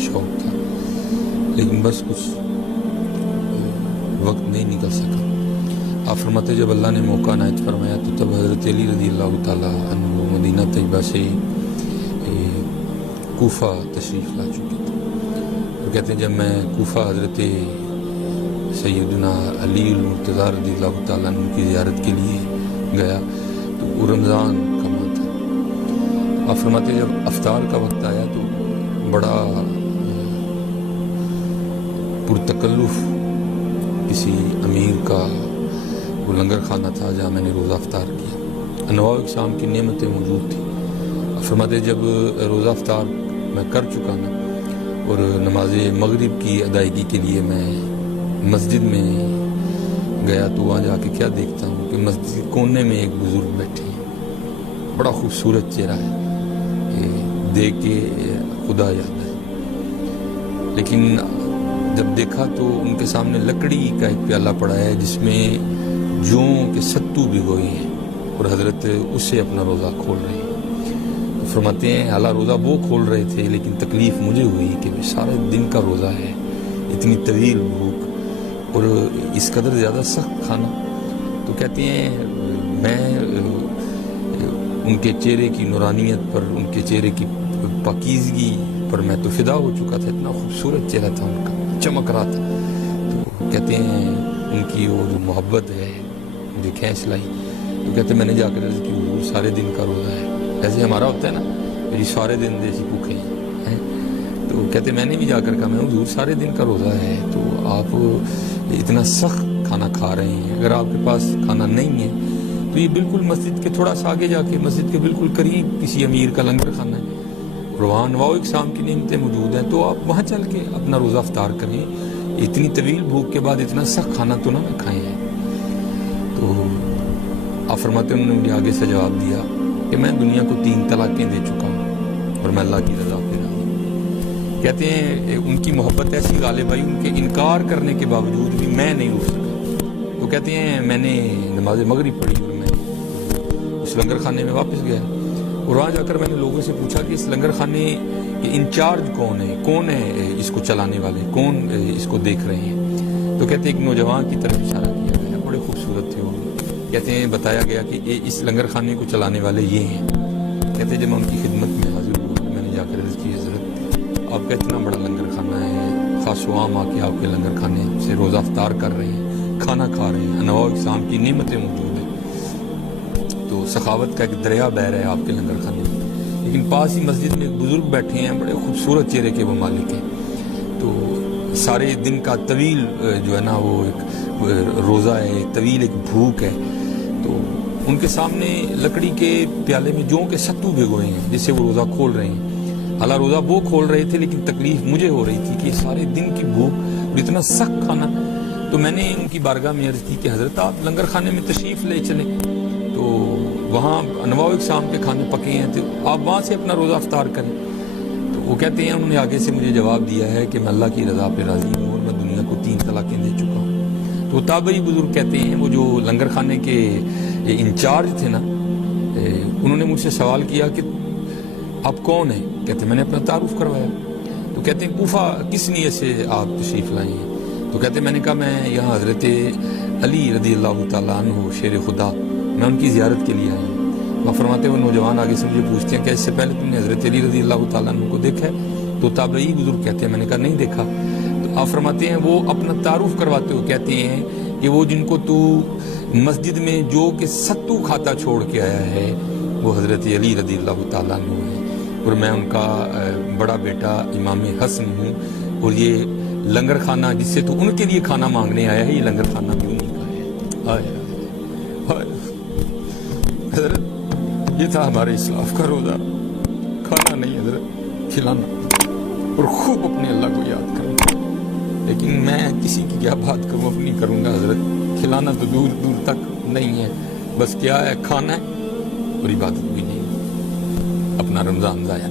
शौक़ था, लेकिन बस कुछ वक्त नहीं निकल सका। आप फरमाते जब अल्लाह ने मौका नायत फरमाया तो तब हज़रत अली रज़ी अल्लाह ताला अन्हु मदीना तैयबा से कूफा तशरीफ़ ला चुके थे। और कहते हैं जब मैं कूफा हज़रत सैयदना अली मुर्तज़ा रज़ी अल्लाह ताला अन्हु की ज़ियारत के लिए गया तो रमज़ान का माह था। आप फरमाते जब अफ्तार का वक्त आया तो बड़ा पुरतकल्लुफ़ किसी अमीर का वो लंगर खाना था जहाँ मैंने रोज़ा अफ्तार किया। अनवाउ इक़साम की नेमतें मौजूद थी। फरमाते जब रोज़ा अफ्तार मैं कर चुका ना और नमाज मगरिब की अदायगी के लिए मैं मस्जिद में गया तो वहाँ जाके क्या देखता हूँ कि मस्जिद कोने में एक बुज़ुर्ग बैठे हैं। बड़ा खूबसूरत चेहरा है, देख के खुदा याद है। लेकिन जब देखा तो उनके सामने लकड़ी का एक प्याला पड़ा है जिसमें जौ के सत्तू भिगोए हैं और हज़रत उससे अपना रोज़ा खोल रहे हैं। तो फरमाते हैं हालांकि रोज़ा वो खोल रहे थे लेकिन तकलीफ़ मुझे हुई कि सारे दिन का रोज़ा है, इतनी तवील भूख और इस कदर ज़्यादा सख्त खाना। तो कहते हैं मैं उनके चेहरे की नूरानियत पर, उनके चेहरे की पाकीज़गी पर मैं तो फ़िदा हो चुका था। इतना खूबसूरत चेहरा था उनका, चमक रहा था। तो कहते हैं उनकी वो जो मोहब्बत है मुझे खींच लाई। तो कहते मैंने जाकर अर्ज़ की हुज़ूर सारे दिन का रोज़ा है, ऐसे हमारा होता है ना मेरी सारे दिन जैसी भूखे हैं। तो कहते मैंने भी जाकर कहा मैं हुज़ूर सारे दिन का रोज़ा है तो आप इतना सख्त खाना खा रहे हैं, अगर आपके पास खाना नहीं है तो ये बिल्कुल मस्जिद के थोड़ा सा आगे जाके मस्जिद के बिल्कुल करीब किसी अमीर का लंगर खाना है और वहाँ अनवाउ इक़साम की नेमतें मौजूद हैं, तो आप वहाँ चल के अपना रोज़ा अफ्तार करें। इतनी तवील भूख के बाद इतना सख्त खाना तो ना खाएं हैं। तो आप फरमाते उन्होंने मुझे आगे से जवाब दिया कि मैं दुनिया को 3 तलाक़ें दे चुका हूँ और मैं अल्लाह की रज़ा पे राज़ी हूँ। कहते हैं उनकी मोहब्बत ऐसी गालिब आई, उनके इनकार करने के बावजूद भी मैं नहीं रुक सका। तो कहते हैं मैंने नमाज मगरिब पढ़ी और मैं उस लंगर खाने में वापस गया और वहाँ जाकर मैंने लोगों से पूछा कि इस लंगर खाने के इंचार्ज कौन है इसको चलाने वाले, कौन इसको देख रहे हैं। तो कहते हैं एक नौजवान की तरफ इशारा किया गया, बड़े खूबसूरत थे वो। कहते हैं बताया गया कि इस लंगर खाने को चलाने वाले ये हैं। कहते हैं जब मैं उनकी खिदमत में हाजिर हुआ तो मैंने जाकर अर्ज़ की हज़रत आपका इतना बड़ा लंगर खाना है, ख़ास आम आके आपके लंगर खाने से रोज़ा अफ्तार कर रहे हैं, खाना खा रहे हैं, अनवाउ इक़साम की नेमतें मौजूद हैं, तो सखावत का एक दरिया बह रहा है आपके लंगर खाने में। लेकिन पास ही मस्जिद में एक बुज़ुर्ग बैठे हैं, बड़े खूबसूरत चेहरे के वो मालिक हैं। तो सारे दिन का तवील जो है ना वो एक रोज़ा है, तवील एक भूख है। तो उनके सामने लकड़ी के प्याले में जौ के सत्तू भिगोए हैं जिससे वो रोज़ा खोल रहे हैं। हालांकि रोज़ा वो खोल रहे थे लेकिन तकलीफ़ मुझे हो रही थी कि सारे दिन की भूख और इतना सख्त खाना। तो मैंने उनकी बारगाह में अर्ज़ की कि हज़रत आप लंगर खाने में तशरीफ़ ले चलें, तो वहाँ अनवाउ इक़साम के खाने पके हैं तो आप वहाँ से अपना रोज़ा अफ्तार करें। तो वो कहते हैं उन्होंने आगे से मुझे जवाब दिया है कि मैं अल्लाह की रज़ा पे राज़ी हूँ और मैं दुनिया को 3 तलाक़ें दे चुका हूँ। तो ताबई बुज़ुर्ग कहते हैं वो जो लंगर खाने के इंचार्ज थे ना, उन्होंने मुझसे सवाल किया कि आप कौन हैं। कहते मैंने अपना तारुफ करवाया। तो कहते हैं कूफा किस नियत से आप तशरीफ़ लाए हैं। तो कहते मैंने कहा मैं यहाँ हज़रत अली रज़ी अल्लाह ताला अन्हु शेर खुदा मैं उनकी ज़ियारत के लिए आया हूँ। वह फरमाते वो नौजवान आगे से मुझे पूछते हैं कि इससे पहले तुमने हज़रत अली रज़ी अल्लाह ताला अन्हु को देखा है। तो ताबई बुज़ुर्ग कहते हैं मैंने कहा नहीं देखा। तो आप फरमाते हैं वो अपना तारुफ करवाते हुए कहते हैं कि वो जिनको तू मस्जिद में जो के सत्तू खाता छोड़ के आया है वो हज़रत अली रज़ी अल्लाह ताला अन्हु है और मैं उनका बड़ा बेटा इमाम हसन हूँ और ये लंगर खाना जिससे तू उनके लिए खाना मांगने आया है ये लंगर खाना भी उन्हीं का है। हज़रत ये था हमारे इस्लाफ का रोज़ा, खाना नहीं हज़रत खिलाना और खूब अपने अल्लाह को याद करना। लेकिन मैं किसी की क्या बात करूँ अपनी करूँगा हज़रत, खिलाना तो दूर दूर तक नहीं है, बस क्या है खाना है और इबादत भी नहीं। अपना रमज़ान ज़ाया